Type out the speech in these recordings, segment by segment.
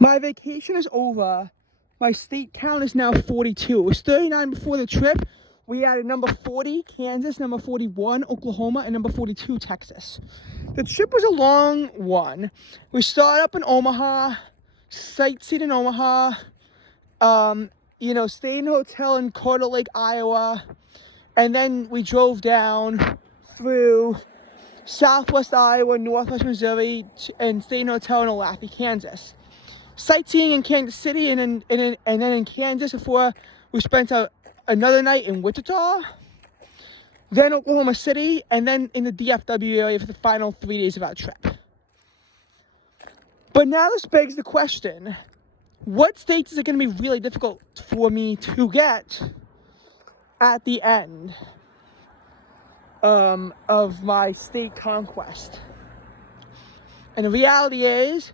My vacation is over. My state count is now 42. It was 39 before the trip. We added number 40, Kansas, number 41, Oklahoma, and number 42, Texas. The trip was a long one. We started up in Omaha, sightseeing in Omaha, stayed in a hotel in Coeur d'Alene Lake, Iowa, and then we drove down through southwest Iowa, northwest Missouri, and stayed in a hotel in Olathe, Kansas. Sightseeing in Kansas City and then in Kansas before we spent another night in Wichita, then Oklahoma City, and then in the DFW area for the final 3 days of our trip. But now this begs the question, what states is it going to be really difficult for me to get at the end of my state conquest? And the reality is,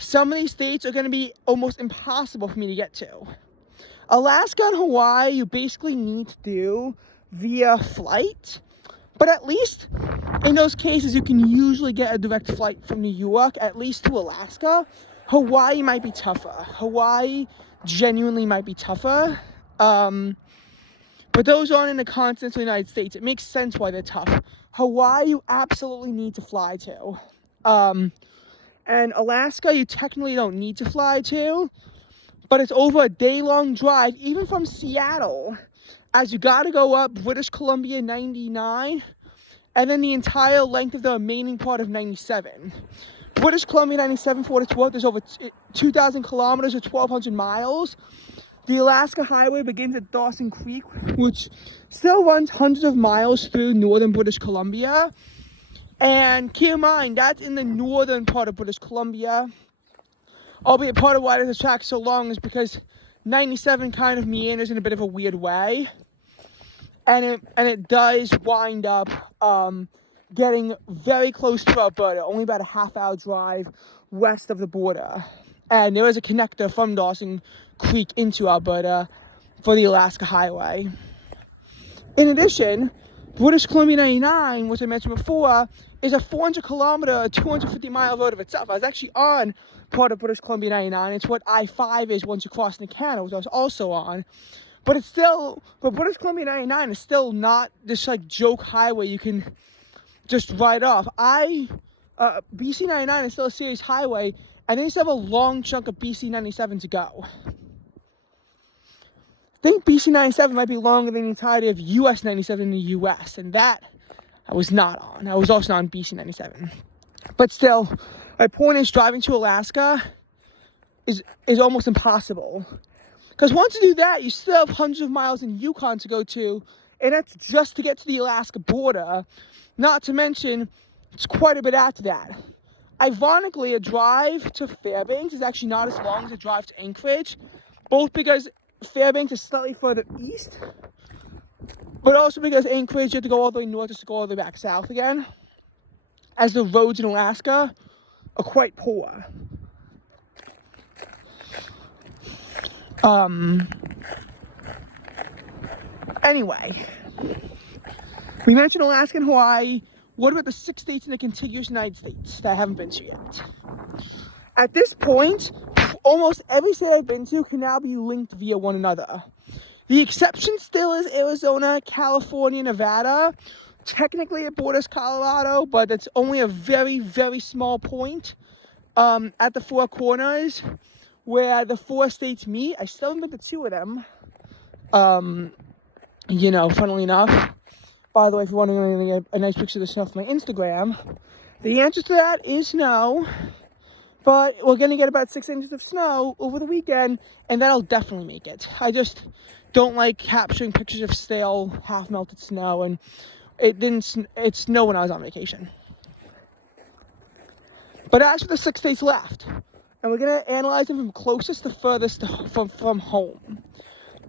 some of these states are going to be almost impossible for me to get to. Alaska and Hawaii, you basically need to do via flight. But at least in those cases, you can usually get a direct flight from New York, at least to Alaska. Hawaii might be tougher. Hawaii genuinely might be tougher. But those aren't in the continental United States. It makes sense why they're tough. Hawaii, you absolutely need to fly to. And Alaska, you technically don't need to fly to, but it's over a day-long drive, even from Seattle, as you gotta go up British Columbia 99, and then the entire length of the remaining part of 97. British Columbia 97, for what it's worth, is over 2,000 kilometers or 1,200 miles. The Alaska Highway begins at Dawson Creek, which still runs hundreds of miles through northern British Columbia. And keep in mind, that's in the northern part of British Columbia. Albeit part of why this track so long is because 97 kind of meanders in a bit of a weird way. And it does wind up getting very close to Alberta, only about a half-hour drive west of the border. And there is a connector from Dawson Creek into Alberta for the Alaska Highway. In addition, British Columbia 99, which I mentioned before, is a 400-kilometer, 250-mile road of itself. I was actually on part of British Columbia 99. It's what I-5 is once you cross into Canada, which I was also on. But British Columbia 99 is still not this joke highway you can just ride off. BC 99 is still a serious highway, and then you still have a long chunk of BC 97 to go. I think BC 97 might be longer than the entirety of US 97 in the US, and that I was not on. I was also on BC 97. But still, my point is, driving to Alaska is almost impossible. Because once you do that, you still have hundreds of miles in Yukon to go to, and that's just to get to the Alaska border. Not to mention, it's quite a bit after that. Ironically, a drive to Fairbanks is actually not as long as a drive to Anchorage, both because Fairbanks is slightly further east, but also because Anchorage, you have to go all the way north just to go all the way back south again, as the roads in Alaska are quite poor. Anyway, we mentioned Alaska and Hawaii. What about the 6 states in the contiguous United States that I haven't been to yet? At this point, almost every state I've been to can now be linked via one another. The exception still is Arizona, California, Nevada. Technically it borders Colorado, but it's only a very, very small point at the Four Corners where the 4 states meet. I still haven't been to 2 of them. Funnily enough. By the way, if you're wondering a nice picture of the snow from my Instagram, the answer to that is no. But we're going to get about 6 inches of snow over the weekend, and that'll definitely make it. I just don't like capturing pictures of stale, half-melted snow, and it snowed when I was on vacation. But as for the 6 states left, and we're going to analyze them from closest to furthest from home.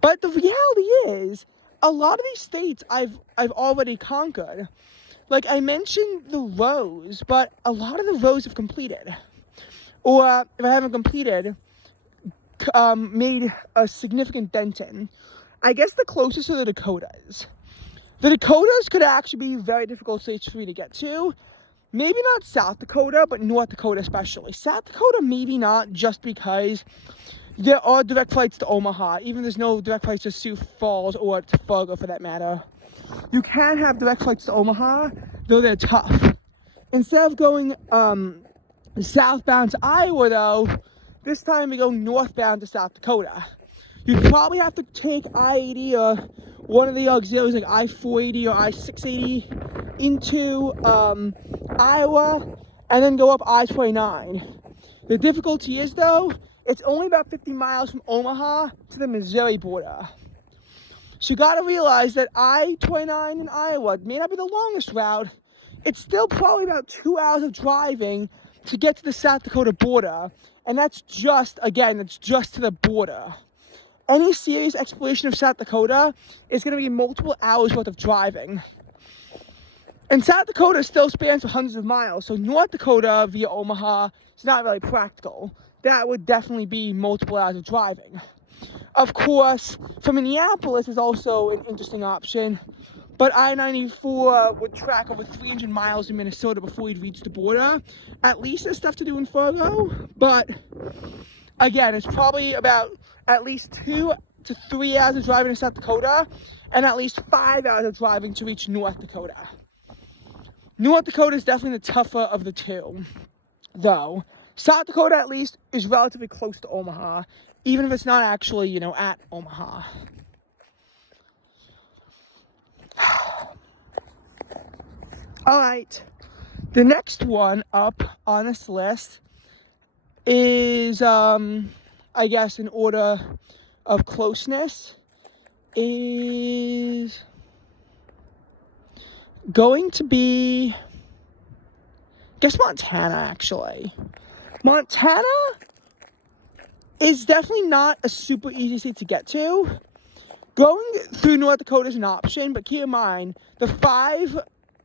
But the reality is, a lot of these states I've already conquered. Like, I mentioned the rows, but a lot of the rows have completed. Or, if I haven't completed, made a significant dent in. I guess the closest are the Dakotas. The Dakotas could actually be very difficult states for me to get to. maybe not South Dakota, but North Dakota especially. South Dakota, maybe not, just because there are direct flights to Omaha, even there's no direct flights to Sioux Falls or to Fargo for that matter. You can have direct flights to Omaha, though they're tough. Instead of going southbound to Iowa, though, this time we go northbound to South Dakota. You probably have to take I-80 or one of the auxiliaries like I-480 or I-680 into Iowa and then go up I-29. The difficulty is, though, it's only about 50 miles from Omaha to the Missouri border. So you gotta realize that I-29 in Iowa may not be the longest route. It's still probably about 2 hours of driving to get to the South Dakota border. And that's just, again, that's just to the border. Any serious exploration of South Dakota is gonna be multiple hours worth of driving. And South Dakota still spans for hundreds of miles, so North Dakota via Omaha is not really practical. That would definitely be multiple hours of driving. Of course, from Minneapolis is also an interesting option, but I-94 would track over 300 miles in Minnesota before you'd reach the border. At least there's stuff to do in Fargo, but again, it's probably about at least 2 to 3 hours of driving to South Dakota, and at least 5 hours of driving to reach North Dakota. North Dakota is definitely the tougher of the two, though. South Dakota, at least, is relatively close to Omaha, even if it's not actually, at Omaha. All right, the next one up on this list is, I guess, in order of closeness, is going to be, I guess, Montana, actually. Montana is definitely not a super easy state to get to. Going through North Dakota is an option, but keep in mind, the 5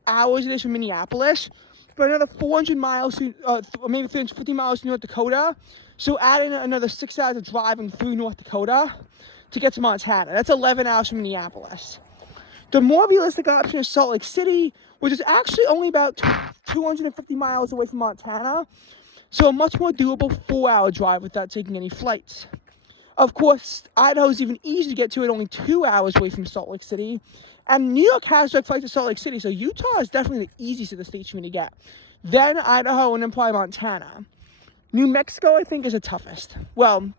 hours it is from Minneapolis, but another 400 miles, or maybe 350 miles to North Dakota, so add in another 6 hours of driving through North Dakota to get to Montana. That's 11 hours from Minneapolis. The more realistic option is Salt Lake City, which is actually only about 250 miles away from Montana, so a much more doable 4-hour drive without taking any flights. Of course, Idaho is even easier to get to at only 2 hours away from Salt Lake City, and New York has direct flights to Salt Lake City, so Utah is definitely the easiest of the states for me to get. Then Idaho, and then probably Montana. New Mexico, I think, is the toughest. Well,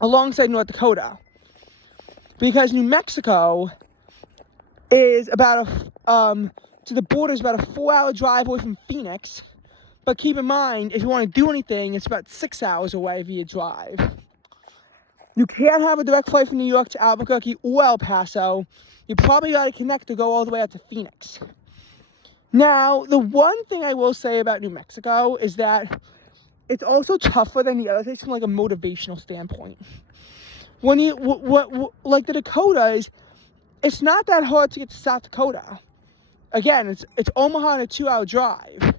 alongside North Dakota, because New Mexico is about to the border is about a 4-hour drive away from Phoenix. But keep in mind, if you want to do anything, it's about 6 hours away via drive. You can't have a direct flight from New York to Albuquerque or El Paso. You probably got to connect to go all the way out to Phoenix. Now, the one thing I will say about New Mexico is that it's also tougher than the other states from like a motivational standpoint. When you, like the Dakotas, it's not that hard to get to South Dakota. Again, it's Omaha and a 2-hour drive.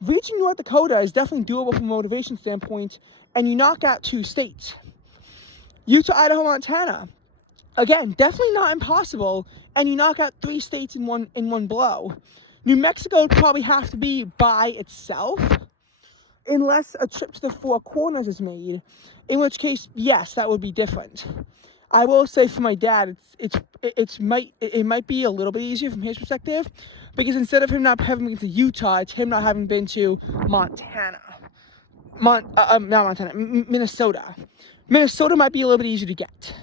Reaching North Dakota is definitely doable from a motivation standpoint, and you knock out 2 states. Utah, Idaho, Montana. Again, definitely not impossible, and you knock out 3 states in one blow. New Mexico would probably have to be by itself, unless a trip to the Four Corners is made, in which case, yes, that would be different. I will say for my dad, it might be a little bit easier from his perspective, because instead of him not having been to Utah, it's him not having been to Minnesota. Minnesota might be a little bit easier to get.